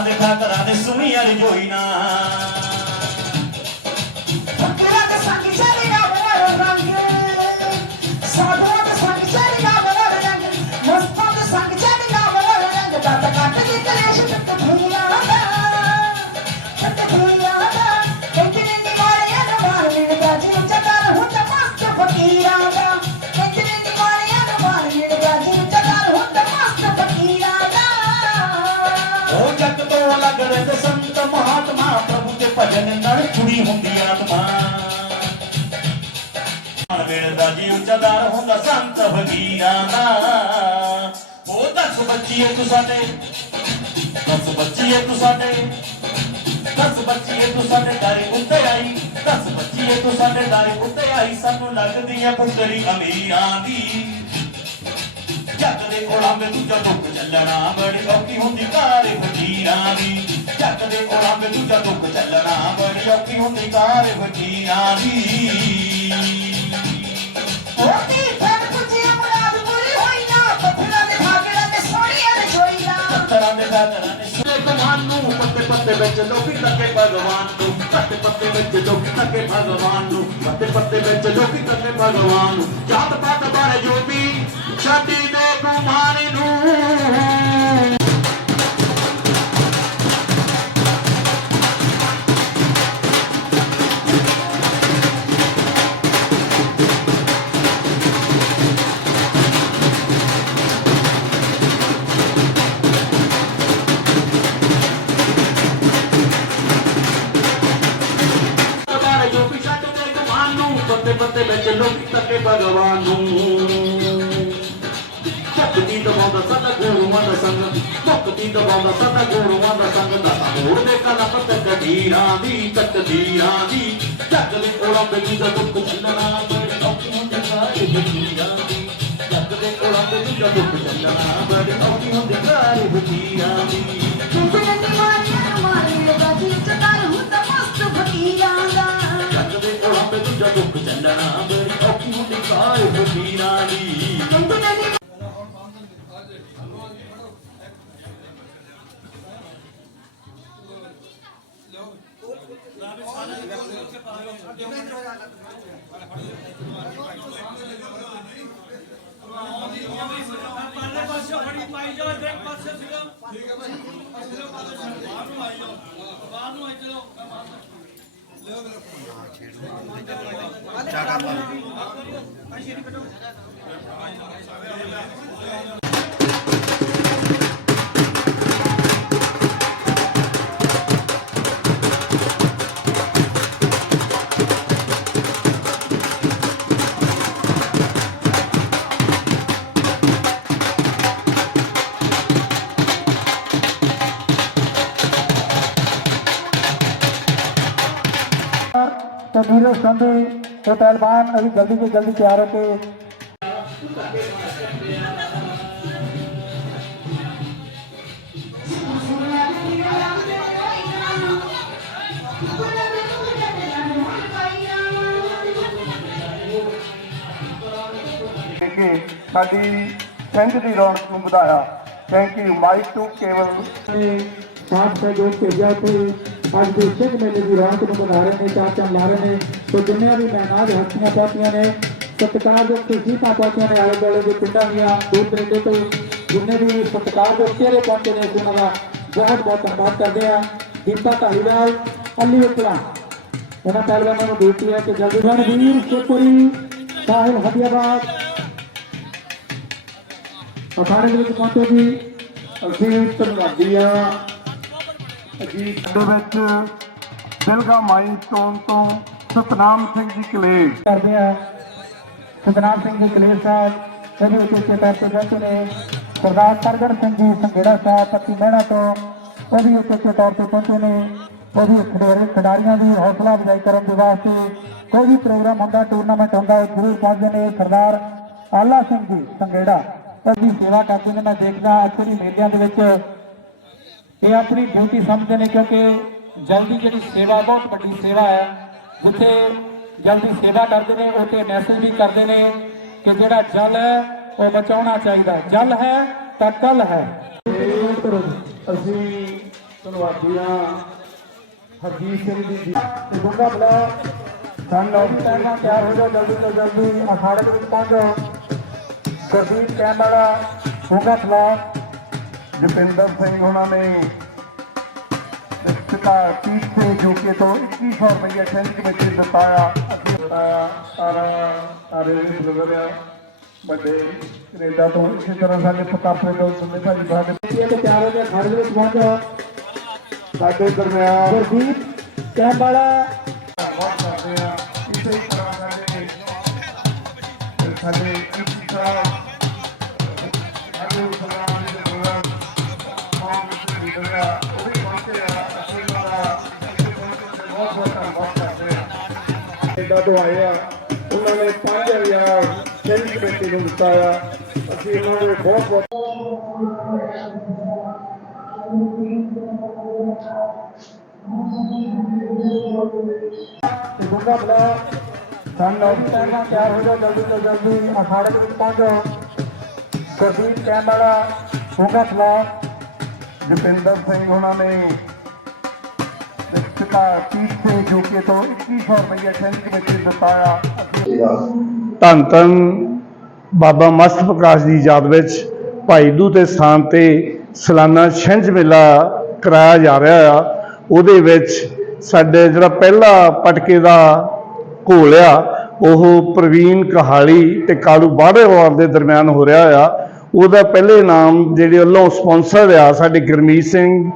ਪੱਥਰਾਂ ਦੇ ਘਾਗਰਾਂ ਨੇ ਸੁਣੀਆਂ ਰਜੋਈ ਨਾ। ਭਜਨ ਨਾਲ ਜੁੜੀ ਹੁੰਦੀ ਆਤਮਾ। ਮਨ ਮਿਲਦਾ ਜੀ ਉੱਚਾਦਾਰ ਹੁੰਦਾ ਸੰਤ ਫਕੀਰਾਂ ਦਾ। ਉਹ ਦਸ ਬੱਚੀਏ ਤੂੰ ਸਾਡੇ, ਦਸ ਬੱਚੀਏ ਤੂੰ ਸਾਡੇ, ਦਸ ਬੱਚੀਏ ਤੂੰ ਸਾਡੇ ਦਾਰੇ ਉੱਤੇ ਆਈ। ਦਸ ਬੱਚੀਏ ਤੂੰ ਸਾਡੇ ਦਾਰੇ ਉੱਤੇ ਆਈ, ਸਾਨੂੰ ਲੱਗਦੀ ਐ ਪੁੱਤਰੀ ਅਮੀਰਾਂ ਦੀ। ਜੱਗ ਦੇ ਕੋਲਾਂ ਵਿੱਚ ਦੂਜਾ ਚੱਲਣਾ, ਬੜੀ ਔਖੀ ਹੁੰਦੀ ਕਾਰੇ ਫਕੀਰਾਂ ਦੀ। ਜੱਗ ਦੇ ਕੋਲਾਂ ਵਿੱਚ ਦੂਜਾ ਦੁੱਖ ਚੱਲਣਾ ਬੜੀ ਔਖੀ ਹੁੰਦੀ ਕਾਰੇ ਫਕੀਰਾਂ ਦੀ ਉਹਦੀ ਫੇਰ ਪੁੱਛੀ ਮੁਰਾਦ ਪੂਰੀ ਹੋਈ ਨਾ ਪੱਥਰਾਂ ਦੇ ਭਾਗੜਾ ਤੇ ਸੋਹਣੀਆਂ ਰਜੋਈ ਨਾ ਪੱਥਰਾਂ ਦੇ ਘਾਗਰਾਂ ਨੇ ਸੁਣੇ ਕਮਾਨ ਨੂੰ ਪੱਤੇ ਪੱਤੇ ਵਿੱਚ ਲੋਕੀ ਤੱਕੇ ਭਗਵਾਨ ਨੂੰ ਪੱਤੇ ਪੱਤੇ ਵਿੱਚ ਲੋਕੀ ਤੱਕੇ ਭਗਵਾਨ ਨੂੰ ਪੱਤੇ ਪੱਤੇ ਵਿੱਚ ਲੋਕੀ ਤੱਕੇ ਭਗਵਾਨ ਨੂੰ। ਜਾਤ ਪਾਤ ਬਾਰੇ ਜੋ ਵੀ ਛਾਤੀ ਦੇ ਗੁਮਾਨ ਨੂੰ। ਲੋਕੀ ਤੱਕੇ ਭਗਵਾਨ ਨੂੰ। ਮੁਕਤੀ ਦਵਾਉਂਦਾ ਸਦਾ ਗੁਰੂਆਂ ਦਾ ਸੰਗ ਮੁਕਤੀ ਦਵਾਉਂਦਾ ਸਦਾ ਗੁਰੂਆਂ ਦਾ ਸੰਗ ਦਾ ਮੋੜ ਦੇ ਕਲਮ ਤੇ ਕਦੀਰਾਂ ਦੀ, ਤਕਦੀਰਾਂ ਦੀ। ਜੱਗ ਦੇ ਕੋਲਾਂ ਬੈਠੀ ਦਾ ਦੁੱਖ ਚੱਲਣਾ ਬੜੀ ਔਖੀ ਹੁੰਦੀ ਕਾਰੇ ਬਕੀਰਾਂ ਦੀ। ਜੱਗ ਦੇ ਕੋਲਾਂ ਬੈਠੀ ਦਾ ਦੁੱਖ ਚੱਲਣਾ ਬੜੀ ਔਖੀ ਹੁੰਦੀ ਕਾਰੇ ਬਕੀਰਾਂ ਦੀ। ਕਿੰਨੇ ਨਿਵਾਰਿਆਂ ਦਾ ਮਾਰ ਮਿਲਦਾ ਜੀ ਜਗਰ ਹੁੰਦਾ ਮਸਤ ਫਕੀਰਾਂ ਦਾ। ਦੁੱਖ ਚੱਲਣਾ ਬੜੀ ਔਖੀ ਹੁੰਦੀ ਕਾਰੇ ਬਕੀਰਾਂ ਦੀ ਕਿੰਨੇ ਪਾਸੇ ਫੜੀ ਪਾਈ ਜਾਓ ਇੱਕ ਪਾਸੇ ਫਿਰੋ ਠੀਕ ਹੈ ਭਾਈ ਬਾਹਰ ਨੂੰ ਆਈ ਜਾਓ। ਬਾਹਰ ਨੂੰ ਆਈ ਚਲੋ। ਚਾਟਾ ਪਾ तो वीरों संधि तो पहलवान अभी जल्दी से जल्दी तैयार होके ਕਿ ਸਾਡੀ ਸਿੰਘ ਦੀ ਰੌਣਕ ਨੂੰ ਵਧਾਇਆ ਥੈਂਕ ਯੂ ਮਾਈ ਟੂ ਕੇਵਲ ਸਾਥ ਸਹਿਯੋਗ ਭੇਜਿਆ ਤੇ ਅੱਜ ਦੇ ਮੇਲੇ ਦੀ ਰੌਣਕ ਨੂੰ ਮਨਾ ਰਹੇ ਨੇ ਚਾਰ ਚੰਨ ਲਾ ਰਹੇ ਨੇ, ਤੇ ਜਿੰਨੀਆਂ ਵੀ ਮਹਿਨਾਜ ਹਸਤੀਆਂ ਪਹੁੰਚੀਆਂ ਨੇ ਸਤਿਕਾਰ ਦੇ ਖੁਸ਼ੀਆਂ ਪਹੁੰਚੀਆਂ ਨੇ ਆਲੇ ਦੁਆਲੇ ਦੇ ਪਿੰਡਾਂ ਦੀਆਂ, ਦੂਰ ਦਰੇਡੇ ਤੋਂ ਜਿੰਨੇ ਵੀ ਸਤਿਕਾਰ ਦੇ ਚਿਹਰੇ ਪਹੁੰਚੇ ਨੇ, ਉਹਨਾਂ ਦਾ ਬਹੁਤ ਬਹੁਤ ਧੰਨਵਾਦ ਕਰਦੇ ਹਾਂ। ਦੀਪਾ ਧਾਲੀਵਾਲ ਅਲੀ ਉਤਰਾ ਇਹਨਾਂ ਪਹਿਲਵਾਨਾਂ ਨੂੰ ਬੇਨਤੀ ਹੈ ਕਿ ਜਲਦੀ ਰਣਵੀਰ ਸ਼ੇਖਪੁਰੀ ਸਾਹਿਲ ਹਦੀਆਬਾਦ ਅਖਾੜੇ ਦੇ ਵਿੱਚ ਪਹੁੰਚੋ ਜੀ। ਅਸੀਂ ਧੰਨਵਾਦੀ ਆ ਅਜੀਤ ਦੇ ਵਿੱਚ ਦਿਲਗਾ ਮਾਈ ਚੋਣ ਤੋਂ ਸਤਨਾਮ ਸਿੰਘ ਜੀ ਕਲੇਸ਼ ਕਰਦੇ ਆ। ਸਤਨਾਮ ਸਿੰਘ ਜੀ ਕਲੇਰ ਸਾਹਿਬ, ਇਹਦੇ ਉੱਚੇ ਤੌਰ ਤੇ ਨੇ। ਸਰਦਾਰ ਸਰਗੜ ਸਿੰਘ ਜੀ ਸੰਘੇੜਾ ਸਾਹਿਬ, ਪੱਤੀ ਮਹਿਣਾ ਤੋਂ, ਉਹ ਵੀ ਉੱਚੇ ਤੌਰ ਤੇ ਪਹੁੰਚੇ ਨੇ। ਉਹ ਵੀ ਖਿਡਾਰੀ ਖਿਡਾਰੀਆਂ ਦੀ ਹੌਸਲਾ ਅਫਜ਼ਾਈ ਕਰਨ ਦੇ ਵਾਸਤੇ ਕੋਈ ਵੀ ਪ੍ਰੋਗਰਾਮ ਹੁੰਦਾ, ਟੂਰਨਾਮੈਂਟ ਹੁੰਦਾ ਜ਼ਰੂਰ ਪਹੁੰਚਦੇ ਨੇ। ਸਰਦਾਰ ਆਲਾ ਸਿੰਘ ਜੀ ਸੰਘੇੜਾ ਉਹਦੀ ਸੇਵਾ ਕਰਦੇ ਨੇ। ਮੈਂ ਦੇਖਦਾ ਅਕਸਰ ਹੀ ਮੇਲਿਆਂ ਦੇ ਵਿੱਚ ਇਹ ਆਪਣੀ ਡਿਊਟੀ ਸਮਝਦੇ ਨੇ ਕਿਉਂਕਿ ਜਲਦੀ ਜਿਹੜੀ ਸੇਵਾ ਬਹੁਤ ਵੱਡੀ ਸੇਵਾ ਹੈ ਜਿੱਥੇ ਜਲਦੀ ਸੇਵਾ ਕਰਦੇ ਨੇ ਉੱਥੇ ਮੈਸੇਜ ਵੀ ਕਰਦੇ ਨੇ ਕਿ ਜਿਹੜਾ ਜਲ ਹੈ ਉਹ ਬਚਾਉਣਾ ਚਾਹੀਦਾ ਜਲ ਹੈ ਤਾਂ ਕੱਲ ਹੈ। ਅਸੀਂ ਧੰਨਵਾਦੀਆਂ ਹਰਜੀਤ ਸਿੰਘ ਜੀ ਤੇ ਗੁੱਗਾ ਬਲਾ। ਸਾਨੂੰ ਲੋਕ ਟਾਈਮਾਂ ਤਿਆਰ ਹੋ ਜਾਓ ਜਲਦੀ ਤੋਂ ਜਲਦੀ ਅਖਾੜੇ ਵਿੱਚ ਪਹੁੰਚੋ ਗੁਰਦੀਪ ਕੈਮਰਾ ਗੁੱਗਾ ਖਿਲਾਫ ਜਪਿੰਦਰ ਸਿੰਘ ਉਹਨਾਂ ਨੇ। ਪਿਤਾ ਪੀਠ ਤੇ ਜੋਕੇ ਤੋਂ 2100 ਰੁਪਏ ਖੰਡ ਵਿੱਚ ਦਿੱਤਾਇਆ ਅਸੀਂ ਦਿੱਤਾਇਆ ਔਰ ਆਰੇ ਵੀ ਬਜ਼ੁਰਗ ਵੱਡੇ ਕੈਨੇਡਾ ਤੋਂ ਇਸੇ ਤਰ੍ਹਾਂ ਸਾਡੇ ਪਤਾਪੇ ਤੋਂ ਸੁਣਦੇ ਭਾਜੀ ਸਾਡੇ ਤੇ ਤਿਆਰ ਹੋ ਕੇ ਅਖਾੜੇ ਦੇ ਵਿੱਚ ਪਹੁੰਚੋ ਸਾਡੇ ਦਰਮਿਆਨ ਗੁਰਦੀਪ ਕੈਮਰਾ ਬਹੁਤ ਕਰਦੇ ਆ। ਇਸੇ ਹੀ ਤਰ੍ਹਾਂ ਸਾਡੇ ਤੇ ਸਾਡੇ ਆ ਆ। ਉਹਨਾਂ ਨੇ 5000 ਸੈਂਟ ਕਮੇਟੀ ਨੂੰ ਦਿੱਤਾ ਆ। ਅਸੀਂ ਉਹਨਾਂ ਨੂੰ ਬਹੁਤ ਬਹੁਤ ਤੇ ਬਲਾ ਸਾਨੂੰ ਲੋਕ ਟਾਈਮਾਂ ਤਿਆਰ ਹੋ ਜਾਓ ਜਲਦੀ ਤੋਂ ਜਲਦੀ। ਅਖਾੜੇ ਵਿੱਚ ਪਹੁੰਚੋ ਗੁਰਦੀਪ ਕੈਮਰਾ ਗੁੱਗਾ ਖਿਲਾਫ ਜਪਿੰਦਰ ਸਿੰਘ ਉਹਨਾਂ ਨੇ ਪਿਤਾ ਪੀਠ ਤੇ ਜੋਕੇ ਤੋਂ 2100 ਰੁਪਏ ਖੰਡ ਵਿੱਚ ਦਿੱਤਾਇਆ ਧੰਨ ਧੰਨ ਬਾਬਾ ਮਸਤ ਪ੍ਰਕਾਸ਼ ਦੀ ਯਾਦ ਵਿੱਚ ਭਾਈ ਦੂ ਤੇ ਸਥਾਨ ਤੇ ਸਾਲਾਨਾ ਛਿੰਝ ਮੇਲਾ ਕਰਾਇਆ ਜਾ ਰਿਹਾ ਆ। ਉਹਦੇ ਵਿੱਚ ਸਾਡੇ ਜਿਹੜਾ ਪਹਿਲਾ ਪਟਕੇ ਦਾ ਘੋਲ ਆ, ਉਹ ਪ੍ਰਵੀਨ ਕਹਾਲੀ ਤੇ ਕਾਲੂ ਬਾੜੇਵਾਲ ਦੇ ਦਰਮਿਆਨ ਹੋ ਰਿਹਾ ਆ। ਉਹਦਾ ਪਹਿਲੇ ਨਾਮ ਜਿਹੜੇ ਵੱਲੋਂ ਸਪਾਂਸਰ ਆ, ਸਾਡੇ ਗੁਰਮੀਤ ਸਿੰਘ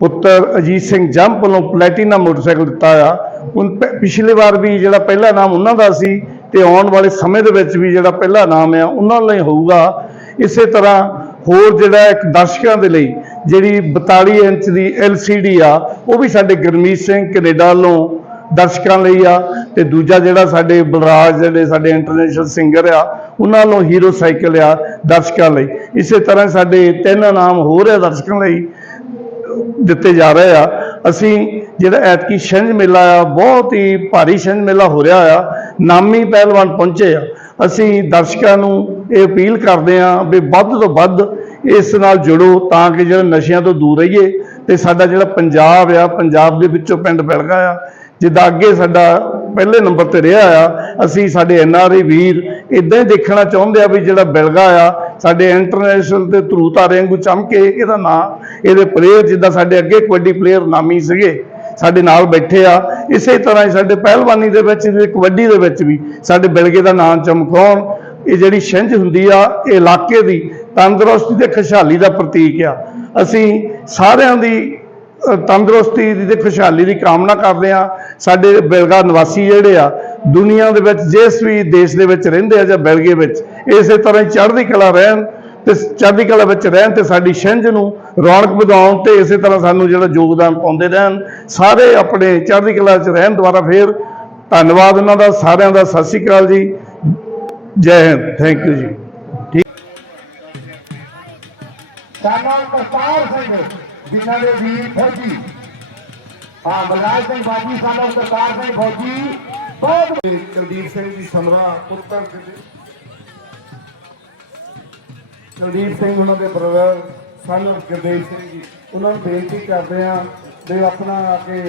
ਪੁੱਤਰ ਅਜੀਤ ਸਿੰਘ ਜੰਪ ਵੱਲੋਂ ਪਲੈਟੀਨਾ ਮੋਟਰਸਾਈਕਲ ਦਿੱਤਾ ਆ। ਹੁਣ ਪ- ਪਿਛਲੀ ਵਾਰ ਵੀ ਜਿਹੜਾ ਪਹਿਲਾ ਨਾਮ ਉਹਨਾਂ ਦਾ ਸੀ ਤੇ ਆਉਣ ਵਾਲੇ ਸਮੇਂ ਦੇ ਵਿੱਚ ਵੀ ਜਿਹੜਾ ਪਹਿਲਾ ਨਾਮ ਆ, ਉਹਨਾਂ ਲਈ ਹੋਊਗਾ। ਇਸੇ ਤਰ੍ਹਾਂ ਹੋਰ ਜਿਹੜਾ ਇੱਕ ਦਰਸ਼ਕਾਂ ਦੇ ਲਈ ਜਿਹੜੀ 42 ਇੰਚ ਦੀ LCD ਆ, ਉਹ ਵੀ ਸਾਡੇ ਗੁਰਮੀਤ ਸਿੰਘ ਕੈਨੇਡਾ ਵੱਲੋਂ ਦਰਸ਼ਕਾਂ ਲਈ ਆ ਤੇ ਦੂਜਾ ਜਿਹੜਾ ਸਾਡੇ ਬਲਰਾਜ ਜਿਹੜੇ ਸਾਡੇ ਇੰਟਰਨੈਸ਼ਨਲ ਸਿੰਗਰ ਆ, ਉਹਨਾਂ ਨੂੰ ਹੀਰੋ ਸਾਈਕਲ ਆ ਦਰਸ਼ਕਾਂ ਲਈ। ਇਸੇ ਤਰ੍ਹਾਂ ਸਾਡੇ ਤਿੰਨ ਨਾਮ ਹੋਰ ਆ ਦਰਸ਼ਕਾਂ ਲਈ। ਦਿੱਤੇ ਜਾ ਰਹੇ ਆ। ਅਸੀਂ ਜਿਹੜਾ ਐਤਕੀ ਛਿੰਝ ਮੇਲਾ ਆ, ਬਹੁਤ ਹੀ ਭਾਰੀ ਛਿੰਝ ਮੇਲਾ ਹੋ ਰਿਹਾ ਆ। ਨਾਮੀ ਪਹਿਲਵਾਨ ਪਹੁੰਚੇ ਆ। ਅਸੀਂ ਦਰਸ਼ਕਾਂ ਨੂੰ ਇਹ ਅਪੀਲ ਕਰਦੇ ਆ ਵੀ ਵੱਧ ਤੋਂ ਵੱਧ ਇਸ ਨਾਲ ਜੁੜੋ ਤਾਂ ਕਿ ਜਿਹੜਾ ਨਸ਼ਿਆਂ ਤੋਂ ਦੂਰ ਰਹੀਏ ਤੇ ਸਾਡਾ ਜਿਹੜਾ ਪੰਜਾਬ ਆ, ਪੰਜਾਬ ਦੇ ਵਿੱਚੋਂ ਪਿੰਡ ਬਿਲਗਾ ਆ, ਜਿੱਦਾਂ ਅੱਗੇ ਸਾਡਾ ਪਹਿਲੇ ਨੰਬਰ ਤੇ ਰਿਹਾ ਆ, ਅਸੀਂ ਸਾਡੇ ਐਨਆਰਆਈ ਵੀਰ ਇਦਾਂ ਹੀ ਦੇਖਣਾ ਚਾਹੁੰਦੇ ਆ ਵੀ ਜਿਹੜਾ ਬਿਲਗਾ ਆ ਸਾਡੇ ਇੰਟਰਨੈਸ਼ਨਲ ਤੇ ਧਰੂ ਤਾਰੇ ਵਾਂਗੂ ਚਮਕੇ ਇਹਦਾ ਨਾਂ, ਇਹਦੇ ਪਲੇਅਰ ਜਿੱਦਾਂ ਸਾਡੇ ਅੱਗੇ ਕਬੱਡੀ ਪਲੇਅਰ ਨਾਮੀ ਸੀਗੇ, ਸਾਡੇ ਨਾਲ ਬੈਠੇ ਆ, ਇਸੇ ਤਰ੍ਹਾਂ ਹੀ ਸਾਡੇ ਪਹਿਲਵਾਨੀ ਦੇ ਵਿੱਚ ਤੇ ਕਬੱਡੀ ਦੇ ਵਿੱਚ ਵੀ ਸਾਡੇ ਬਿਲਗੇ ਦਾ ਨਾਂ ਚਮਕਾਉਣ, ਇਹ ਜਿਹੜੀ ਛਿੰਝ ਹੁੰਦੀ ਆ, ਇਹ ਇਲਾਕੇ ਦੀ ਤੰਦਰੁਸਤੀ ਤੇ ਖੁਸ਼ਹਾਲੀ ਦਾ ਪ੍ਰਤੀਕ ਆ। ਅਸੀਂ ਸਾਰਿਆਂ ਦੀ ਤੰਦਰੁਸਤੀ ਦੀ ਤੇ ਖੁਸ਼ਹਾਲੀ ਦੀ ਕਾਮਨਾ ਕਰਦੇ ਆ। ਸਾਡੇ ਬਿਲਗਾ ਨਿਵਾਸੀ ਜਿਹੜੇ ਆ ਦੁਨੀਆ ਦੇ ਵਿੱਚ, ਜਿਸ ਵੀ ਦੇਸ਼ ਦੇ ਵਿੱਚ ਰਹਿੰਦੇ ਆ ਜਾਂ ਬੈਲਗੇ ਵਿੱਚ, ਇਸੇ ਤਰ੍ਹਾਂ ਹੀ ਚੜ੍ਹਦੀ ਕਲਾ ਰਹਿਣ ਤੇ ਚੜ੍ਹਦੀ ਕਲਾ ਵਿੱਚ ਰਹਿਣ ਤੇ ਸਾਡੀ ਛਿੰਝ ਨੂੰ ਰੌਣਕ ਵਧਾਉਣ ਤੇ ਇਸੇ ਤਰ੍ਹਾਂ ਸਾਨੂੰ ਜਿਹੜਾ ਯੋਗਦਾਨ ਪਾਉਂਦੇ ਰਹਿਣ, ਸਾਰੇ ਆਪਣੇ ਚੜ੍ਹਦੀ ਕਲਾ 'ਚ ਰਹਿਣ ਦੁਆਰਾ ਫੇਰ ਧੰਨਵਾਦ ਉਹਨਾਂ ਦਾ, ਸਾਰਿਆਂ ਦਾ, ਸਤਿ ਸ਼੍ਰੀ ਅਕਾਲ ਜੀ। ਜੈ ਹਿੰਦ, ਥੈਂਕ ਯੂ ਜੀ। ਸਾਡਾ ਕਰਤਾਰ ਸਿੰਘ, ਜਿਨ੍ਹਾਂ ਦੇ ਵੀਰ ਫੌਜੀ। ਹਾਂ ਬਲਰਾਜ ਸਿੰਘ ਬਾਜੀ, ਸਾਡਾ ਕਰਤਾਰ ਸਿੰਘ ਫੌਜੀ। ਬਹੁਤ ਕੁਲਦੀਪ ਸਿੰਘ ਜੀ ਸਮਰਾ ਪੁੱਤਰ ਕੁਲਦੀਪ ਸਿੰਘ ਉਹਨਾਂ ਦੇ ਬ੍ਰਦਰ ਸਨ ਗੁਰਦੇਵ ਸਿੰਘ ਜੀ। ਉਹਨਾਂ ਨੂੰ ਬੇਨਤੀ ਕਰਦੇ ਆ ਵੀ ਆਪਣਾ ਆ ਕੇ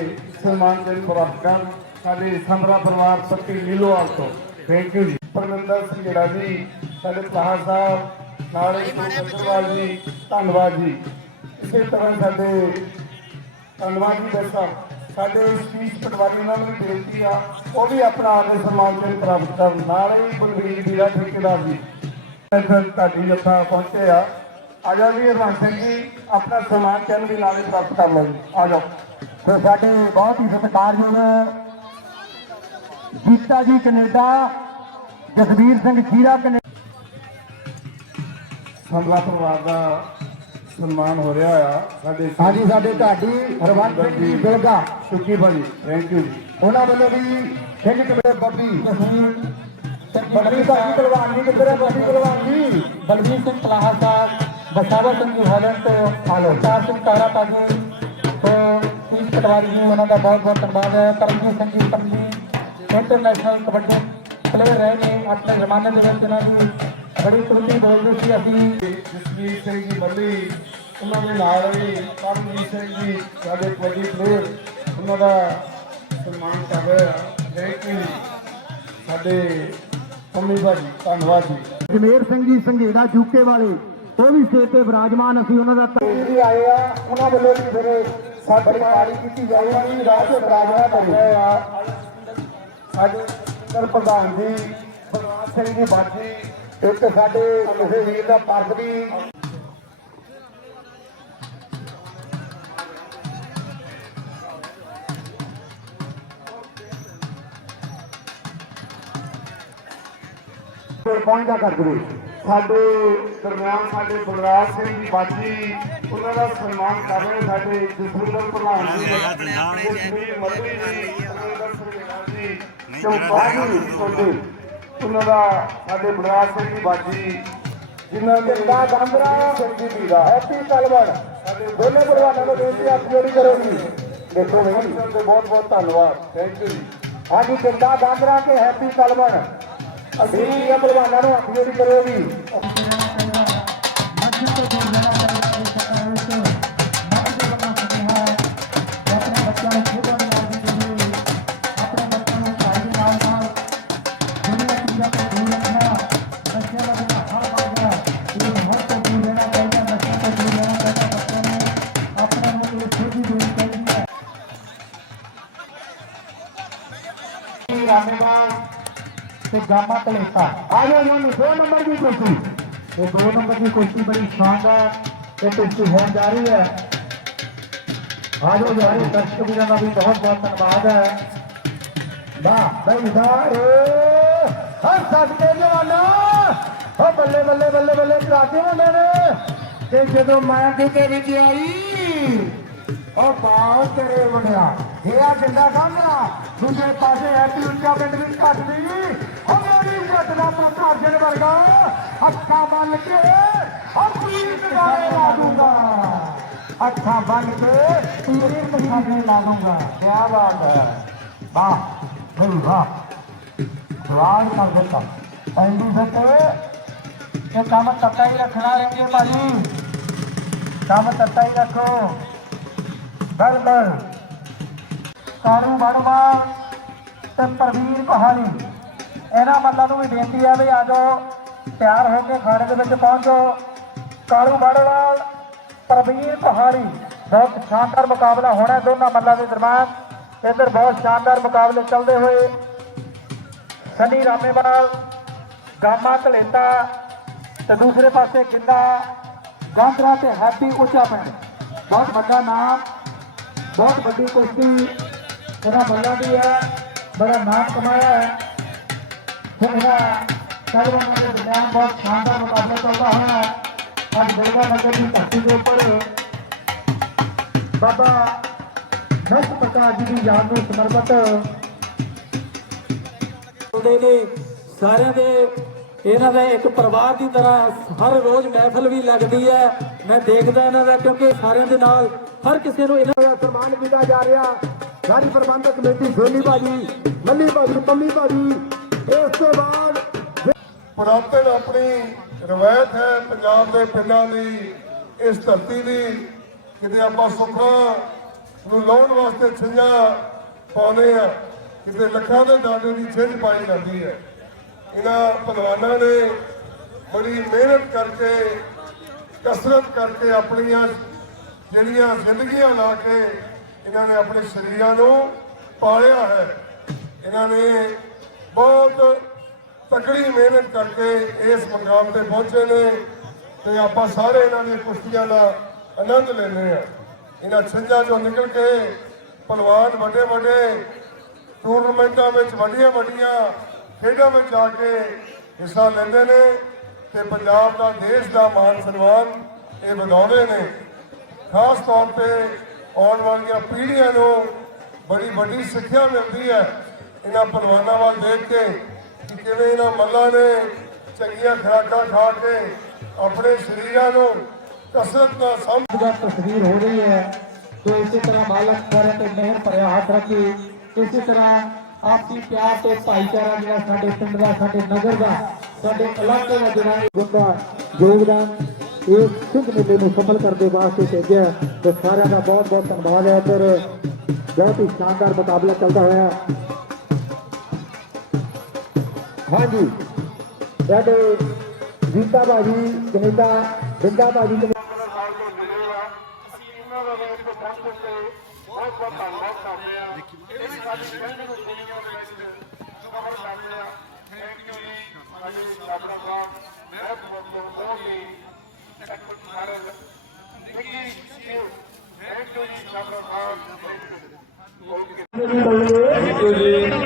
ਸਨਮਾਨ ਦੇ ਪ੍ਰਾਪਤ ਕਰਨ। ਸਾਡੇ ਸਮਰਾ ਪਰਿਵਾਰ ਪੱਤੀ ਨੀਲੋਵਾਲ ਤੋਂ। ਥੈਂਕ ਯੂ ਜੀ। ਪਰਮਿੰਦਰ ਸਿੰਘ ਜਿਹੜਾ ਜੀ ਸਾਡੇ ਪਲਾਹਾ ਸਾਹਿਬ ਨਾਲੇ ਸੱਜਣਵਾਲ ਜੀ ਧੰਨਵਾਦ ਜੀ। ਇਸੇ ਤਰ੍ਹਾਂ ਸਾਡੇ ਧੰਨਵਾਦ ਜੀ ਬੈਸਾ ਸਾਡੇ ਸਪੀਚ ਪਟਵਾਰੀ ਨਾਲ ਵੀ ਬੇਨਤੀ ਆ, ਉਹ ਵੀ ਆਪਣਾ ਆਦਰ ਸਨਮਾਨ ਚਿੰਨ੍ਹ ਪ੍ਰਾਪਤ ਕਰਨ। ਨਾਲ ਹੀ ਬਲਵੀਰ ਵੀਰਾ ਠੇਕੇਦਾਰ ਜੀ। ਤੁਹਾਡੀ ਜੱਥਾ ਪਹੁੰਚੇ ਆ। ਆ ਜਾਓ ਜੀ ਹਰਮਨ ਸਿੰਘ ਜੀ, ਆਪਣਾ ਸਨਮਾਨ ਚਿੰਨ੍ਹ ਵੀ ਨਾਲੇ ਪ੍ਰਾਪਤ ਕਰ ਲਓ ਜੀ। ਆ ਜਾਓ। ਤੇ ਸਾਡੇ ਬਹੁਤ ਹੀ ਸਤਿਕਾਰਯੋਗ ਜੀਤਾ ਜੀ ਕੈਨੇਡਾ, ਜਸਵੀਰ ਸਿੰਘ ਖੀਰਾ ਕੈਨੇਡਾ। ਸੰਗਲਾ ਪਰਿਵਾਰ ਦਾ ਸਨਮਾਨ ਹੋ ਰਿਹਾ ਆ ਸਾਡੇ ਹਾਂਜੀ ਸਾਡੇ ਢਾਡੀ ਹਰਵੰਤ ਸਿੰਘ ਜੀ ਬਿਲਗਾ ਸੁੱਕੀ ਭਾਜੀ ਥੈਂਕ ਯੂ ਜੀ। ਉਹਨਾਂ ਵੱਲੋਂ ਵੀ ਸਿੰਘ ਕਮੇਟੀ ਬੱਬੀ ਬਲਵੀਰ ਸਿੰਘ ਪਹਿਲਵਾਨ ਜੀ ਕਿੱਧਰ ਹੈ ਬੱਬੀ ਪਹਿਲਵਾਨ ਜੀ? ਬਲਵੀਰ ਸਿੰਘ ਪਲਾਹਾ ਸਾਹਿਬ ਬਸਾਵਰ ਸਿੰਘ ਜੀ ਹਾਲੈਂਡ ਤੋਂ ਹਾਲੋ ਚਾਰ ਸਿੰਘ ਤਾਰਾ ਪਾਜੀ ਤੋਂ ਇਸ ਪਟਵਾਰੀ ਜੀ ਉਹਨਾਂ ਦਾ ਬਹੁਤ ਬਹੁਤ ਧੰਨਵਾਦ ਹੈ। ਕਰਮਜੀਤ ਸਿੰਘ ਜੀ ਪੰਜੀ ਇੰਟਰਨੈਸ਼ਨਲ ਕਬੱਡੀ ਪਲੇਅਰ ਰਹੇ ਨੇ ਆਪਣੇ ਜ਼ਮਾਨੇ ਦੇ ਵਿੱਚ ਇਹਨਾਂ ਦੀ ਬੜੀ ਤੁਰਦੀ ਬੋਲਦੇ ਸੀ ਅਸੀਂ। ਜਸਵੀਰ ਸਿੰਘ ਜੀ ਮੱਲੀ ਉਹਨਾਂ ਦੇ ਨਾਲ ਵੀ ਪਰਮਜੀਤ ਸਿੰਘ ਜੀ ਸਾਡੇ ਕਬੱਡੀ ਪਲੇਅਰ ਉਹਨਾਂ ਦਾ ਸਨਮਾਨ ਕਰ ਰਹੇ ਆ। ਯੂ ਸਾਡੇ ਪੰਮੀ ਭਾਜੀ ਧੰਨਵਾਦ ਜੀ। ਜਮੇਰ ਸਿੰਘ ਜੀ ਸੰਘੇੜਾ ਜੂਕੇ ਵਾਲੇ ਉਹ ਵੀ ਸੇਤ ਤੇ ਵਿਰਾਜਮਾਨ ਅਸੀਂ ਉਹਨਾਂ ਦਾ ਜੀ ਆਏ ਆ ਉਹਨਾਂ ਵੱਲੋਂ ਵੀ ਫਿਰ ਸਾਡੀ ਪਾਰੀ ਕੀਤੀ ਜਾਵੇਗੀ ਰਾਜ ਰਾਜਾ ਬਣੇ ਆ। ਸਾਡੇ ਪ੍ਰਧਾਨ ਜੀ ਬਲਵਾਨ ਸਿੰਘ ਜੀ ਬਾਜੀ ਇੱਕ ਸਾਡੇ ਕਿਸੇ ਵੀਰ ਦਾ ਪਰਦ ਵੀ ਪਹੁੰਚਦਾ ਕਰ ਦਵੇ। ਸਾਡੇ ਦਰਮਿਆਨ ਸਾਡੇ ਬਲਰਾਜ ਸਿੰਘ ਜੀ ਬਾਜੀ ਉਹਨਾਂ ਦਾ ਸਨਮਾਨ ਕਰ ਰਹੇ ਸਾਡੇ ਜਸਵਿੰਦਰ ਪ੍ਰਧਾਨ ਜੀ। ਜਸਵੀਰ ਮੱਲੀ ਜੀ। ਸਿੰਘ ਜੀ ਚੌਪਾਜੀ ਤੁਹਾਡੇ ਉਹਨਾਂ ਦਾ ਸਾਡੇ ਬਲਰਾਜ ਸਿੰਘ ਜੀ ਬਾਜੀ ਜਿਨ੍ਹਾਂ ਦੇ ਦਾ ਗੰਦਰਾ। ਸਿੰਘ ਜੀ ਦੀ ਦਾ ਹੈਪੀ ਕਲਵਰ ਸਾਡੇ ਦੋਨੇ ਪਰਿਵਾਰਾਂ ਨੂੰ ਬੇਨਤੀ ਹੱਥ ਜੋੜੀ ਕਰੋਗੀ। ਦੇਖੋ ਬਈ ਬਹੁਤ ਬਹੁਤ ਧੰਨਵਾਦ ਥੈਂਕ ਯੂ ਜੀ ਹਾਂਜੀ ਜਿੰਦਾ ਗਾਂਦਰਾ ਕੇ ਹੈਪੀ ਕਲਵਰ ਅਸੀਂ ਇਹ ਪਹਿਲਵਾਨਾਂ ਨੂੰ ਹੱਥ ਜੋੜੀ ਕਰੋ ਵੀ ਮਸਜਿਦ ਤੋਂ ਦੂਰ ਤੇ ਗਾਮਾ ਕਲੇਤਾ ਆ ਜਾਓ ਜੀ ਦੋ ਨੰਬਰ ਦੀ ਕੁਸ਼ਤੀ ਇਹ ਦੋ ਨੰਬਰ ਦੀ ਕੁਸ਼ਤੀ ਬੜੀ ਸ਼ਾਨਦਾਰ ਇਹ ਕੁਸ਼ਤੀ ਹੋਣ ਜਾ ਰਹੀ ਹੈ। ਆ ਜਾਓ ਸਾਰੇ ਦਰਸ਼ਕ ਵੀਰਾਂ ਦਾ ਵੀ ਬਹੁਤ ਬਹੁਤ ਧੰਨਵਾਦ ਹੈ। ਵਾਹ ਬਈ ਸਾਰੇ ਹਰ ਸਦਕੇ ਜਵਾਨਾ ਹੋ, ਬੱਲੇ ਬੱਲੇ ਬੱਲੇ ਬੱਲੇ, ਕਰਾਤੇ ਹੁੰਦੇ ਨੇ। ਤੇ ਜਦੋਂ ਮੈਂ ਕਿਤੇ ਵਿੱਚ ਆਈ, ਉਹ ਬਾਹਰ ਤੇਰੇ ਮੁੰਡਿਆ ਇਹ ਆ ਜਿੰਦਾ ਸਾਹਮਣਾ। ਦੂਜੇ ਪਾਸੇ ਐਪੀ ਉੱਚਾ ਪਿੰਡ ਵਿੱਚ ਘੱਟ ਨਹੀਂ। ਪੁੱਤ ਅੱਖਾਂ ਬੰਨ ਕੇ ਆਪਣੀ ਟਿਕਾਣੇ ਲਾ ਦੂੰਗਾ। ਅੱਖਾਂ ਬੰਨ ਕੇ ਤੇਰੇ ਟਿਕਾਣੇ ਲਾ ਦੂੰਗਾ। ਕੀ ਬਾਤ ਹੈ। ਵਾਹ ਬਈ ਵਾਹ। ਸਵਾਲ ਕਰ ਦਿੱਤਾ। ਪੈਂਦੀ ਸੱਤੇ ਇਹ ਕੰਮ ਤੱਤਾ ਹੀ ਰੱਖਣਾ ਰੰਗੇ ਭਾਜੀ। ਕੰਮ ਤੱਤਾ ਹੀ ਰੱਖੋ। ਬਲ ਬਲ ਕਾਰੂ ਬੜਵਾ ਤੇ ਪ੍ਰਵੀਰ ਕਹਾਣੀ। ਇਹਨਾਂ ਮੱਲਾਂ ਨੂੰ ਵੀ ਬੇਨਤੀ ਹੈ ਵੀ ਆ ਜਾਓ, ਤਿਆਰ ਹੋ ਕੇ ਖਾਣੇ ਦੇ ਵਿੱਚ ਪਹੁੰਚੋ। ਕਾਲੂ ਬੜਵਾਲ ਪ੍ਰਵੀਰ ਪਹਾੜੀ, ਬਹੁਤ ਸ਼ਾਨਦਾਰ ਮੁਕਾਬਲਾ ਹੋਣਾ ਦੋਨਾਂ ਮੱਲਾਂ ਦੇ ਦਰਮਿਆਨ। ਇੱਧਰ ਬਹੁਤ ਸ਼ਾਨਦਾਰ ਮੁਕਾਬਲੇ ਚੱਲਦੇ ਹੋਏ। ਸਨੀ ਰਾਮੇਵਾਲ, ਗਾਮਾ ਕਲੇਤਾ ਤੇ ਦੂਸਰੇ ਪਾਸੇ ਕਿੰਦਾ ਗਾਂਦਰਾ ਤੇ ਹੈਪੀ ਉੱਚਾ ਪਿੰਡ। ਬਹੁਤ ਵੱਡਾ ਨਾਮ, ਬਹੁਤ ਵੱਡੀ ਕੁਸ਼ਤੀ। ਜਿਹੜਾ ਬੱਲਾ ਦੀ ਹੈ, ਬੜਾ ਨਾਮ ਕਮਾਇਆ ਹੈ। ਜਿਹੜਾ ਸਰਵਨ ਦੇ ਦਰਮਿਆਨ ਬਹੁਤ ਸ਼ਾਨਦਾਰ ਮੁਕਾਬਲਾ ਚੱਲਦਾ ਹੋਇਆ ਹੈ ਅੱਜ ਬੇਗਾ ਨਗਰ ਦੀ ਧਰਤੀ ਦੇ ਉੱਪਰ। ਬਾਬਾ ਨਸ ਪ੍ਰਕਾਸ਼ ਜੀ ਦੀ ਯਾਦ ਨੂੰ ਸਮਰਪਿਤ। ਹੁੰਦੇ ਨੇ ਸਾਰਿਆਂ ਦੇ, ਇਹਨਾਂ ਦਾ ਇੱਕ ਪਰਿਵਾਰ ਦੀ ਤਰ੍ਹਾਂ ਹਰ ਰੋਜ਼ ਮਹਿਫਲ ਵੀ ਲੱਗਦੀ ਹੈ। ਮੈਂ ਦੇਖਦਾ ਇਹਨਾਂ ਦਾ ਕਿਉਂਕਿ ਸਾਰਿਆਂ ਦੇ ਨਾਲ ਹਰ ਕਿਸੇ ਨੂੰ ਇਹਨਾਂ ਦਾ ਸਨਮਾਨ ਕੀਤਾ ਜਾ ਰਿਹਾ। ਸਾਰੀ ਪ੍ਰਬੰਧਕ ਕਮੇਟੀ ਸੋਨੀ ਭਾਜੀ ਮੱਲੀ ਭਾਜੀ ਪੰਮੀ ਭਾਜੀ ਇਸ ਤੋਂ ਬਾਅਦ ਪੁਰਾਤਨ ਆਪਣੀ ਰਵਾਇਤ ਹੈ ਪੰਜਾਬ ਦੇ ਪਿੰਡਾਂ ਦੀ, ਇਸ ਧਰਤੀ ਦੀ, ਕਿਤੇ ਆਪਾਂ ਸੁੱਖਾਂ ਨੂੰ ਲਾਉਣ ਵਾਸਤੇ ਛਿੰਝਾਂ ਪਾਉਂਦੇ ਆ ਕਿਤੇ ਲੱਖਾਂ ਦੇ ਦਾਣੇ ਦੀ ਛਿੰਝ ਪਾਈ ਜਾਂਦੀ ਹੈ। ਇਹਨਾਂ ਭਗਵਾਨਾਂ ਨੇ ਬੜੀ ਮਿਹਨਤ ਕਰਕੇ, ਕਸਰਤ ਕਰਕੇ ਆਪਣੀਆਂ ਜਿਹੜੀਆਂ ਜ਼ਿੰਦਗੀਆਂ ਲਾ ਕੇ ਇਹਨਾਂ ਨੇ ਆਪਣੇ ਸਰੀਰਾਂ ਨੂੰ ਪਾਲਿਆ ਹੈ। ਇਹਨਾਂ ਨੇ ਬਹੁਤ ਤਕੜੀ ਮਿਹਨਤ ਕਰਕੇ ਇਸ ਮੁਕਾਮ ਤੇ ਪਹੁੰਚੇ ਨੇ ਤੇ ਆਪਾਂ ਸਾਰੇ ਇਹਨਾਂ ਦੀਆਂ ਕੁਸ਼ਤੀਆਂ ਦਾ ਆਨੰਦ ਲੈਂਦੇ ਆ ਇਹਨਾਂ ਛੰਜਾਂ ਚੋਂ ਨਿਕਲ ਕੇ ਪਹਿਲਵਾਨ ਵੱਡੇ ਵੱਡੇ ਟੂਰਨਾਮੈਂਟਾਂ ਵਿੱਚ ਵੱਡੀਆਂ ਵੱਡੀਆਂ ਖੇਡਾਂ ਵਿੱਚ ਜਾ ਕੇ ਹਿੱਸਾ ਲੈਂਦੇ ਨੇ ਤੇ ਪੰਜਾਬ ਦਾ, ਦੇਸ਼ ਦਾ ਮਾਨ ਸਨਮਾਨ ਇਹ ਵਧਾਉਂਦੇ ਨੇ। ਖਾਸ ਤੌਰ ਤੇ ਆਉਣ ਵਾਲੀਆਂ ਪੀੜ੍ਹੀਆਂ ਨੂੰ ਬੜੀ ਵੱਡੀ ਸਿੱਖਿਆ ਮਿਲਦੀ ਹੈ। ਇਹਨਾਂ ਪਹਿਲਵਾਨਾਂ ਵੱਲ ਦੇਖ ਕੇ ਕਿ ਕਿਵੇਂ ਇਹਨਾਂ ਮੱਲਾਂ ਨੇ ਚੰਗੀਆਂ ਖੁਰਾਕਾਂ ਖਾ ਕੇ ਆਪਣੇ ਸਰੀਰਾਂ ਨੂੰ ਕਸਰਤ ਨਾਲ ਸਮ ਦਾ ਤਸਵੀਰ ਹੋ ਰਹੀ ਹੈ तो इसी तरह मालक करे ਤੇ ਮਿਹਰ ਭਰਿਆ ਹੱਥ ਰੱਖੀ ਇਸੇ ਤਰ੍ਹਾਂ ਆਪਸੀ ਪਿਆਰ ਤੇ ਭਾਈਚਾਰਾ ਜਿਹੜਾ ਸਾਡੇ ਪਿੰਡ ਦਾ ਸਾਡੇ ਨਗਰ ਦਾ ਸਾਡੇ ਇਲਾਕੇ ਦਾ ਜਿਹੜਾ ਗੁੰਦਾ ਯੋਗਦਾਨ ਇਸ ਸਿੰਘ ਮੇਲੇ ਨੂੰ ਸਫਲ ਕਰਦੇ ਵਾਸਤੇ ਭੇਜਿਆ ਤੇ ਸਾਰਿਆਂ ਦਾ ਬਹੁਤ ਬਹੁਤ ਧੰਨਵਾਦ ਹੈ ਪਰ ਬਹੁਤ ਹੀ ਸ਼ਾਨਦਾਰ ਮੁਕਾਬਲਾ ਚੱਲਦਾ ਹੋਇਆ ਹਾਂਜੀ। ਸਾਡੇ ਜੀਤਾ ਬਾਜੀ ਕੈਨੇਡਾ ਬਿੰਦਾ ਬਾਜੀ ਕੈਨੇਡਾ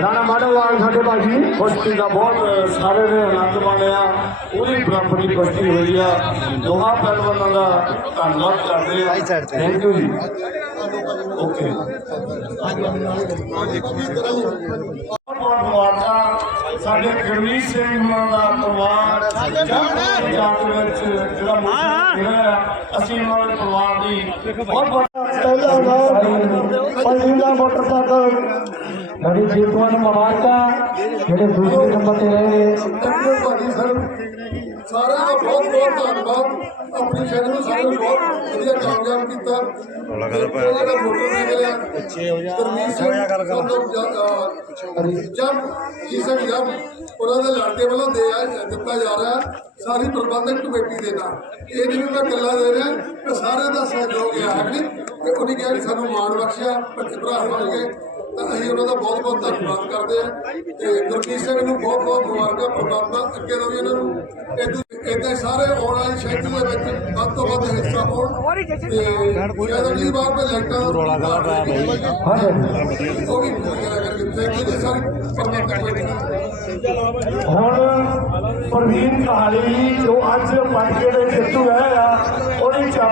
ਰਾਣਾ ਮਾਡਵਾਲ ਸਾਡੇ ਭਾਜੀ ਕੁਸ਼ਤੀ ਦਾ ਬਹੁਤ ਸਾਰੇ ਨੇ ਆਨੰਦ ਮਾਣਿਆ। ਉਹਦੀ ਬਰਾਬਰ ਕੁਸ਼ਤੀ ਹੋਈ ਆ। ਦੋਹਾਂ ਪਹਿਲਵਾਨਾਂ ਦਾ ਧੰਨਵਾਦ ਕਰਦੇ ਆ। ਥੈਂਕ ਯੂ ਜੀ। ਓਕੇ ਬਹੁਤ ਮੁਬਾਰਕਾਂ। ਸਾਡੇ ਗੁਰਮੀਤ ਸਿੰਘ ਹੁਣਾਂ ਦਾ ਪਰਿਵਾਰ ਦੇ ਵਿੱਚ ਜਿਹੜਾ ਆ, ਅਸੀਂ ਉਹਨਾਂ ਦੇ ਪਰਿਵਾਰ ਦੀ ਬਹੁਤ ਬਹੁਤ ਪਹਿਲਾ ਨਾਮ ਪੰਜੀਲਾ ਮੋਟਰਸਾਈਕਲ ਬੜੀ ਜੀਤਵਾਂ ਨੂੰ ਮੁਬਾਰਕਾਂ ਜਿਹੜੇ ਦੂਸਰੇ ਨੰਬਰ ਤੇ ਰਹੇ। ਸਰ। ਸਾਰਿਆਂ ਦਾ ਬਹੁਤ ਬਹੁਤ ਧੰਨਵਾਦ। ਆਪਣੀ ਸ਼ਹਿਰ ਨੂੰ ਸਾਨੂੰ ਬਹੁਤ ਵਧੀਆ ਕਾਮਯਾਬ ਕੀਤਾ ਪਾਇਆ ਪਿੱਛੇ ਹੋ ਜਾ ਹੋਇਆ ਗੱਲ ਕਰ। ਜੀ ਜਬ ਉਹਨਾਂ ਦੇ ਲੜਕੇ ਵੱਲੋਂ ਦੇ ਆ ਦਿੱਤਾ ਜਾ ਰਿਹਾ ਸਾਰੀ ਪ੍ਰਬੰਧਕ ਕਮੇਟੀ ਦੇ ਨਾਲ। ਇਹ ਵੀ ਮੈਂ ਇਕੱਲਾ ਦੇ ਰਿਹਾ ਕਿ ਸਾਰਿਆਂ ਦਾ ਸਹਿਯੋਗ ਹੈ ਕਿ ਉਹਨੇ ਕਿਹਾ ਸਾਨੂੰ ਮਾਣ ਬਖਸ਼ਿਆ ਭਰਾ ਬਣ ਕੇ ਤਾਂ ਅਸੀਂ ਉਹਨਾਂ ਦਾ ਬਹੁਤ ਬਹੁਤ ਧੰਨਵਾਦ ਕਰਦੇ ਹਾਂ ਤੇ ਗੁਰਜੀਤ ਸਿੰਘ ਨੂੰ ਬਹੁਤ ਬਹੁਤ ਮੁਬਾਰਕਾਂ ਪ੍ਰਮਾਤਮਾ ਅੱਗੇ ਤੋਂ ਵੀ ਇਹਨਾਂ ਨੂੰ ਇਦਾਂ ਸਾਰੇ ਆਉਣ ਵਾਲੀ ਸ਼ੈਡਿਊਲ ਦੇ ਵਿੱਚ ਵੱਧ ਤੋਂ ਵੱਧ ਹਿੱਸਾ ਪਾਉਣ ਤੇ ਸ਼ਾਇਦ ਅਗਲੀ ਵਾਰ ਮੈਂ ਲਾਈਟਾਂ ਰੋਲਾ ਕਰਾ ਉਹ ਵੀ ਕਰਿਆ ਕਰਕੇ ਥੈਂਕ ਯੂ ਜੀ ਸਾਰੀ ਨੂੰ। ਹੁਣ ਪ੍ਰਵੀਨ ਕਹਾਲੀ ਜੀ ਅੱਜ ਪਾਟਕੇ ਦੇ ਜੇਤੂ ਹੈ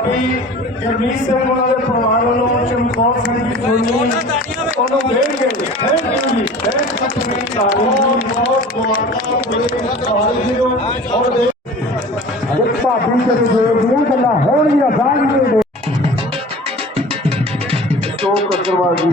ਆ ਉਹਦੀ ਚਾਬੀ ਗੁਰਮੀਤ ਸਿੰਘ ਉਹਨਾਂ ਦੇ ਪਰਿਵਾਰ ਵੱਲੋਂ ਚਮਕੌਰ ਸਿੰਘ ਜੀ ਸੋਨੀ ਉਹਨੂੰ ਦੇਣਗੇ thank you ji thank you Praveen Kahali ji ਬਹੁਤ ਮੁਬਾਰਕਾਂ ਪ੍ਰਵੀਨ ਕਹਾਲੀ ਜੀ ਨੂੰ ਔਰ ਦੇ ਇੱਕ ਭਾਬੀ ਤੇ ਦੀਆਂ ਗੱਲਾਂ ਹੋਣਗੀਆਂ ਦਾਂਗੇ ਸ਼ੋਕ ਅਗਰਵਾਲ ਜੀ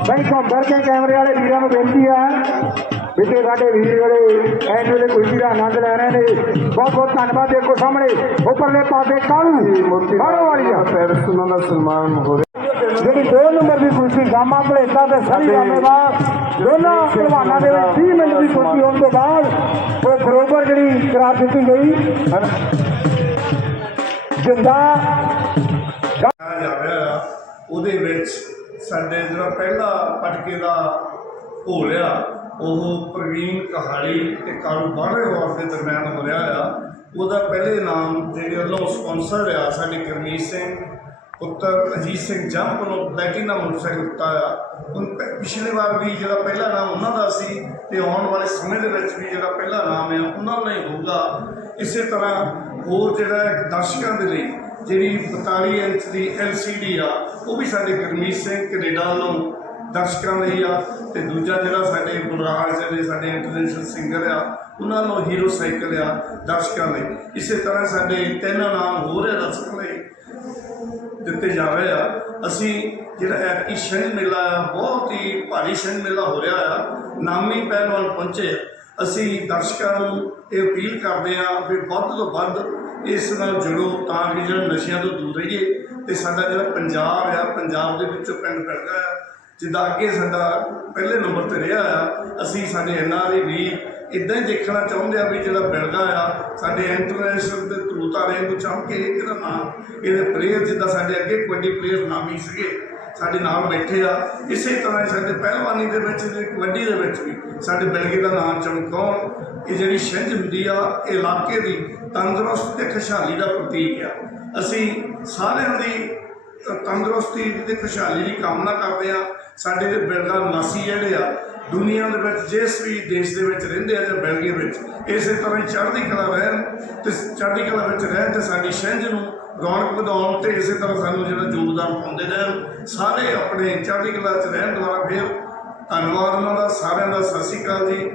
ਬਈ ਘੁੰਮ ਕੇ ਕੈਮਰੇ ਵਾਲੇ ਵੀਰਾਂ ਨੂੰ ਬੇਨਤੀ ਹੈ ਵਿਜੇ ਸਾਡੇ ਵੀਰ ਜਿਹੜੇ ਐਨ ਵੇਲੇ ਕੁਸ਼ਤੀ ਦਾ ਆਨੰਦ ਲੈ ਰਹੇ ਨੇ ਬਹੁਤ ਬਹੁਤ ਧੰਨਵਾਦ ਦੇਖੋ ਸਾਹਮਣੇ ਉੱਪਰਲੇ ਪਾਸੇ ਕਾਲੂ ਬਾਹਰੋਂ ਵਾਲੀ ਆ। ਪੈਰਿਸ ਉਹਨਾਂ ਦਾ ਸਨਮਾਨ ਹੋ ਰਿਹਾ ਜਿਹੜੀ 2 ਨੰਬਰ ਦੀ ਕੁਸ਼ਤੀ ਗਾਮਾ ਭਲੇਤਾ ਤੇ ਸਹੀ ਗਾਮੇਵਾਲ ਦੋਨਾਂ ਪਹਿਲਵਾਨਾਂ ਦੇ ਵਿੱਚ 30 ਮਿੰਟ ਦੀ ਕੁਸ਼ਤੀ ਹੋਣ ਤੋਂ ਬਾਅਦ ਉਹ ਬਰੋਬਰ ਜਿਹੜੀ ਕਰਾਰ ਦਿੱਤੀ ਗਈ। ਜਿੰਦਾ ਰਿਹਾ ਉਹਦੇ ਵਿੱਚ ਸਾਡੇ ਜਿਹੜਾ ਪਹਿਲਾ ਪਟਕੇ ਦਾ ਹੋਲਿਆ ਉਹ ਪ੍ਰਵੀਨ ਕਹਾੜੀ ਤੇ ਕਾਲੂ ਬਾਹਰੇਵਾਲ ਦੇ ਦਰਮਿਆਨ ਹੋ ਰਿਹਾ ਆ ਉਹਦਾ ਪਹਿਲੇ ਨਾਮ ਜਿਹੜੇ ਵੱਲੋਂ ਸਪਾਂਸਰ ਆ ਸਾਡੇ ਗੁਰਮੀਤ ਸਿੰਘ, ਪੁੱਤਰ ਅਜੀਤ ਸਿੰਘ ਜੰਪ ਨੂੰ ਪਲੈਟੀਨਾ ਮੋਟਰਸਾਈਕਲ ਦਿੱਤਾ ਆ ਹੁਣ ਪ- ਪਿਛਲੇ ਵਾਰ ਵੀ ਜਿਹੜਾ ਪਹਿਲਾ ਨਾਮ ਉਹਨਾਂ ਦਾ ਸੀ ਤੇ ਆਉਣ ਵਾਲੇ ਸਮੇਂ ਦੇ ਵਿੱਚ ਵੀ ਜਿਹੜਾ ਪਹਿਲਾ ਨਾਮ ਹੈ, ਉਹਨਾਂ ਦਾ ਹੀ ਹੋਊਗਾ। ਇਸੇ ਤਰ੍ਹਾਂ ਹੋਰ ਜਿਹੜਾ ਇੱਕ ਦਰਸ਼ਕਾਂ ਦੇ ਲਈ ਜਿਹੜੀ 42 ਇੰਚ ਦੀ LCD ਆ, ਉਹ ਵੀ ਸਾਡੇ ਗੁਰਮੀਤ ਸਿੰਘ ਕੈਨੇਡਾ ਵੱਲੋਂ ਦਰਸ਼ਕਾਂ ਲਈ ਆ ਤੇ ਦੂਜਾ ਜਿਹੜਾ ਸਾਡੇ ਗੁਰਰਾਜ ਜਿਹੜੇ ਸਾਡੇ ਇੰਟਰਨੈਸ਼ਨਲ ਸਿੰਗਰ ਆ, ਉਹਨਾਂ ਨੂੰ ਹੀਰੋ ਸਾਈਕਲ ਆ ਦਰਸ਼ਕਾਂ ਲਈ। ਇਸੇ ਤਰ੍ਹਾਂ ਸਾਡੇ ਤਿੰਨ ਨਾਮ ਹੋਰ ਆ ਦਰਸ਼ਕਾਂ ਲਈ ਦਿੱਤੇ ਜਾ ਰਹੇ ਆ। ਅਸੀਂ ਜਿਹੜਾ ਐਤਕੀ ਛਿੰਝ ਮੇਲਾ ਆ, ਬਹੁਤ ਹੀ ਭਾਰੀ ਛਿੰਝ ਮੇਲਾ ਹੋ ਰਿਹਾ ਆ, ਨਾਮੀ ਪਹਿਲਵਾਨ ਪਹੁੰਚੇ ਅਸੀਂ ਦਰਸ਼ਕਾਂ ਨੂੰ ਇਹ ਅਪੀਲ ਕਰਦੇ ਆ ਵੀ ਵੱਧ ਤੋਂ ਵੱਧ ਇਸ ਨਾਲ ਜੁੜੋ ਤਾਂ ਕਿ ਜਿਹੜਾ ਨਸ਼ਿਆਂ ਤੋਂ ਦੂਰ ਰਹੀਏ ਤੇ ਸਾਡਾ ਜਿਹੜਾ ਪੰਜਾਬ ਆ, ਪੰਜਾਬ ਦੇ ਵਿੱਚੋਂ ਪਿੰਡ ਫਿਰਦਾ ਆ ਜਿੱਦਾਂ ਅੱਗੇ ਸਾਡਾ ਪਹਿਲੇ ਨੰਬਰ ਤੇ ਰਿਹਾ ਆ, ਅਸੀਂ ਸਾਡੇ ਐਨਆਰਏ ਵੀ ਇਦਾਂ ਹੀ ਦੇਖਣਾ ਚਾਹੁੰਦੇ ਆ ਵੀ ਜਿਹੜਾ ਬਿਲਗਾ ਆ, ਸਾਡੇ ਇੰਟਰਨੈਸ਼ਨਲ ਦੇ ਥਰੂ ਤਾਰੇ ਨੂੰ ਚਾਹ ਇਹਦਾ ਨਾਮ, ਇਹਦੇ ਪਲੇਅਰ ਜਿੱਦਾਂ ਸਾਡੇ ਅੱਗੇ ਕਬੱਡੀ ਪਲੇਅਰ ਨਾਮੀ ਸੀਗੇ, ਸਾਡੇ ਨਾਲ ਬੈਠੇ ਆ, ਇਸੇ ਤਰ੍ਹਾਂ ਹੀ ਸਾਡੇ ਪਹਿਲਵਾਨੀ ਦੇ ਵਿੱਚ ਤੇ ਕਬੱਡੀ ਦੇ ਵਿੱਚ ਵੀ ਸਾਡੇ ਬਿਲਗੇ ਦਾ ਨਾਮ ਚਮਕਾਉਣ, ਇਹ ਜਿਹੜੀ ਛਿੰਝ ਹੁੰਦੀ ਆ, ਇਹ ਇਲਾਕੇ ਦੀ ਤੰਦਰੁਸਤ ਤੇ ਖੁਸ਼ਹਾਲੀ ਦਾ ਪ੍ਰਤੀਕ ਆ। ਅਸੀਂ ਸਾਰਿਆਂ ਦੀ ਤੰਦਰੁਸਤੀ ਤੇ ਖੁਸ਼ਹਾਲੀ ਦੀ ਕਾਮਨਾ ਕਰਦੇ ਆ ਸਾਡੇ ਦੇ ਬਿਰਲਾ ਨਿਵਾਸੀ ਜਿਹੜੇ ਆ, ਦੁਨੀਆ ਦੇ ਵਿੱਚ ਜਿਸ ਵੀ ਦੇਸ਼ ਦੇ ਵਿੱਚ ਰਹਿੰਦੇ ਆ ਜਾਂ ਬੈਲਗੇ ਵਿੱਚ, ਇਸੇ ਤਰ੍ਹਾਂ ਹੀ ਚੜ੍ਹਦੀ ਕਲਾ ਰਹਿਣ ਤੇ ਚੜ੍ਹਦੀ ਕਲਾ ਵਿੱਚ ਰਹਿਣ ਤੇ ਸਾਡੀ ਛਿੰਝ ਨੂੰ ਰੌਣਕ ਵਧਾਉਣ ਤੇ ਇਸੇ ਤਰ੍ਹਾਂ ਸਾਨੂੰ ਜਿਹੜਾ ਯੋਗਦਾਨ ਪਾਉਂਦੇ ਰਹਿਣ, ਸਾਰੇ ਆਪਣੇ ਚੜ੍ਹਦੀ ਕਲਾ 'ਚ ਰਹਿਣ ਦੁਆਰਾ ਫਿਰ ਧੰਨਵਾਦ ਉਹਨਾਂ ਦਾ, ਸਾਰਿਆਂ ਦਾ, ਸਤਿ ਸ਼੍ਰੀ ਅਕਾਲ ਜੀ।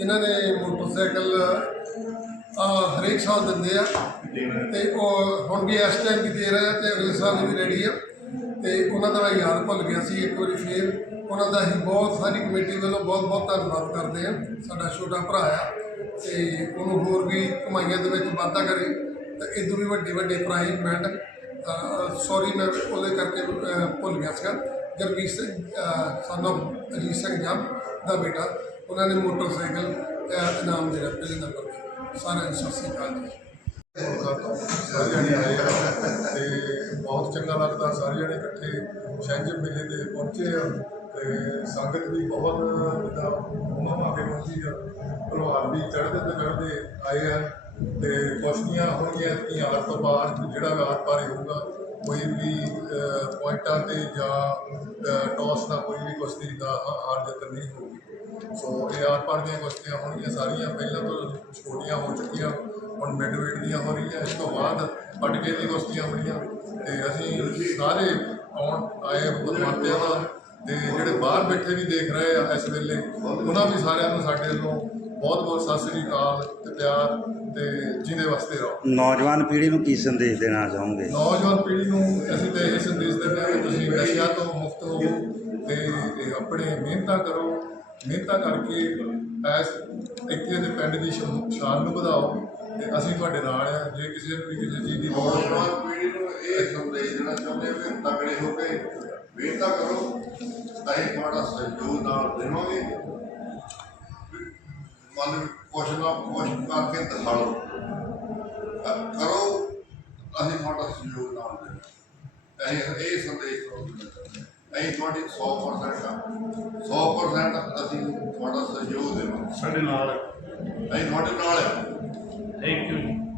ਇਹਨਾਂ ਨੇ ਮੋਟਰਸਾਈਕਲ ਹਰੇਕ ਸਾਲ ਦਿੰਦੇ ਆ ਤੇ ਉਹ ਹੁਣ ਵੀ ਇਸ ਟਾਈਮ ਵੀ ਦੇ ਰਹੇ ਆ ਤੇ ਅਗਲੇ ਸਾਲ ਵੀ ਰੈਡੀ ਆ। ਤੇ ਉਹਨਾਂ ਦਾ ਮੈਂ ਯਾਦ ਭੁੱਲ ਗਿਆ ਸੀ ਇੱਕ ਵਾਰੀ ਫੇਰ। ਉਹਨਾਂ ਦਾ ਅਸੀਂ ਬਹੁਤ ਸਾਰੀ ਕਮੇਟੀ ਵੱਲੋਂ ਬਹੁਤ ਬਹੁਤ ਧੰਨਵਾਦ ਕਰਦੇ ਹਾਂ। ਸਾਡਾ ਛੋਟਾ ਭਰਾ ਆ ਤੇ ਉਹਨੂੰ ਹੋਰ ਵੀ ਕਮਾਈਆਂ ਦੇ ਵਿੱਚ ਵਾਧਾ ਕਰੇ। ਤਾਂ ਇਦੋਂ ਵੀ ਵੱਡੇ ਵੱਡੇ ਪ੍ਰਾਈਜ਼ ਬੈਂਡ ਸੌਰੀ ਮੈਂ ਉਹਦੇ ਕਰਕੇ ਭੁੱਲ ਗਿਆ ਸੀਗਾ। ਗੁਰਮੀਤ ਸਿੰਘ ਸਾਨੂੰ ਅਜੀਤ ਸਿੰਘ ਜੰਮ ਦਾ ਬੇਟਾ। ਉਹਨਾਂ ਨੇ ਮੋਟਰਸਾਈਕਲ ਇਨਾਮ ਜਿਹੜਾ ਪਹਿਲੇ ਨੰਬਰ ਤੇ ਸਾਰਿਆਂ ਨੂੰ ਸਤਿ ਸ੍ਰੀ ਅਕਾਲ ਜੀ। ਸਾਰੇ ਜਣੇ ਆਏ ਆ ਤੇ ਬਹੁਤ ਚੰਗਾ ਲੱਗਦਾ ਸਾਰੇ ਜਣੇ ਇਕੱਠੇ ਸ਼ਹਿਜ ਮੇਲੇ ਤੇ ਪਹੁੰਚੇ ਆ ਤੇ ਸੰਗਤ ਵੀ ਬਹੁਤ ਜਿੱਦਾਂ ਮਮਾ ਕੇ ਪਹੁੰਚੀ ਆ ਪ੍ਰਭਾਵ ਵੀ ਚੜ੍ਹਦੇ ਤੇ ਚੜ੍ਹਦੇ ਆਏ ਆ ਤੇ ਕੁਸ਼ਤੀਆਂ ਹੋਣਗੀਆਂ ਕਿ ਆਰ ਤੋਂ ਬਾਅਦ ਜਿਹੜਾ ਵੀ ਆਰ ਪਾਰ ਹੋਊਗਾ ਕੋਈ ਵੀ ਪੁਆਇੰਟਾਂ ਤੇ ਜਾਂ ਅਹ, ਟੌਸ ਦਾ ਕੋਈ ਵੀ ਕੁਸ਼ਤੀ ਦਾ ਹਾਰ ਜਿੱਤ ਨਹੀਂ ਹੋਊਗੀ। ਸੋ ਇਹ ਆਰ ਪਾਰ ਦੀਆਂ ਕੁਸ਼ਤੀਆਂ ਹੋਣਗੀਆਂ ਸਾਰੀਆਂ। ਪਹਿਲਾਂ ਤੋਂ ਛੋਟੀਆਂ ਹੋ ਚੁੱਕੀਆਂ ਹੁਣ ਮਿਡ ਵੇਟ ਦੀਆਂ ਹੋ ਰਹੀਆਂ। ਇਸ ਤੋਂ ਬਾਅਦ ਪਟਕੇ ਦੀ ਕੁਸ਼ਤੀਆਂ ਹੋਣੀਆਂ ਤੇ ਅਸੀਂ ਸਾਰੇ ਆਉਣ ਆਏ ਬੁੱਧਵੰਤਿਆਂ ਦਾ ਤੇ ਜਿਹੜੇ ਬਾਹਰ ਬੈਠੇ ਵੀ ਦੇਖ ਰਹੇ ਆ ਇਸ ਵੇਲੇ ਉਹਨਾਂ ਵੀ ਸਾਰਿਆਂ ਨੂੰ ਸਾਡੇ ਵੱਲੋਂ ਬਹੁਤ ਬਹੁਤ ਸਤਿ ਸ੍ਰੀ ਅਕਾਲ ਤੇ ਪਿਆਰ ਤੇ ਜਿਹਦੇ ਵਾਸਤੇ ਰਹੋ ਨੌਜਵਾਨ ਪੀੜ੍ਹੀ ਨੂੰ ਕੀ ਸੰਦੇਸ਼ ਦੇਣਾ ਚਾਹੋਗੇ? ਨੌਜਵਾਨ ਪੀੜ੍ਹੀ ਨੂੰ ਅਸੀਂ ਤਾਂ ਇਹ ਸੰਦੇਸ਼ ਦਿੰਦੇ ਹਾਂ ਕਿ ਤੁਸੀਂ ਨਸ਼ਿਆਂ ਤੋਂ ਮੁਕਤ ਹੋਵੋ ਤੇ ਤੇ ਆਪਣੇ ਮਿਹਨਤਾਂ ਕਰੋ, ਮਿਹਨਤਾਂ ਕਰਕੇ ਐਸ ਇੱਥੇ ਦੇ ਪਿੰਡ ਦੀ ਸ਼ਾਨ ਨੂੰ ਵਧਾਓ ਤੇ ਅਸੀਂ ਤੁਹਾਡੇ ਨਾਲ ਆ। ਜੇ ਕਿਸੇ ਨੂੰ ਵੀ ਕਿਸੇ ਚੀਜ਼ ਦੀ ਲੋੜ ਹੋਵੇ ਪੀੜ੍ਹੀ ਨੂੰ ਇਹ ਸੰਦੇਸ਼ ਦੇਣਾ ਚਾਹੁੰਦੇ ਹਾਂ ਕਿ ਤਗੜੇ ਹੋ ਕੇ ਮਿਹਨਤਾਂ ਕਰੋ, ਤਾਂ ਹੀ ਤੁਹਾਡਾ ਸਹਿਯੋਗ ਨਾਲ ਦੇਵਾਂਗੇ। ਮਨ ਕੁਛ ਨਾ ਕੁਛ ਕਰਕੇ ਦਿਖਾਓ। ਅ- ਕਰੋ ਅਸੀਂ ਤੁਹਾਡਾ ਸਹਿਯੋਗ ਨਾਲ ਦੇਵਾਂਗੇ। ਅਸੀਂ ਇਹ ਸੰਦੇਸ਼ ਤੁਹਾਨੂੰ ਦਿੰਦੇ ਹਾਂ। ਅਸੀਂ ਤੁਹਾਡੀ 100% ਆ। 100% ਅਸੀਂ ਤੁਹਾਡਾ ਸਹਿਯੋਗ ਦੇਵਾਂਗੇ। ਸਾਡੇ ਨਾਲ ਅਸੀਂ ਤੁਹਾਡੇ ਨਾਲ ਆ। Thank you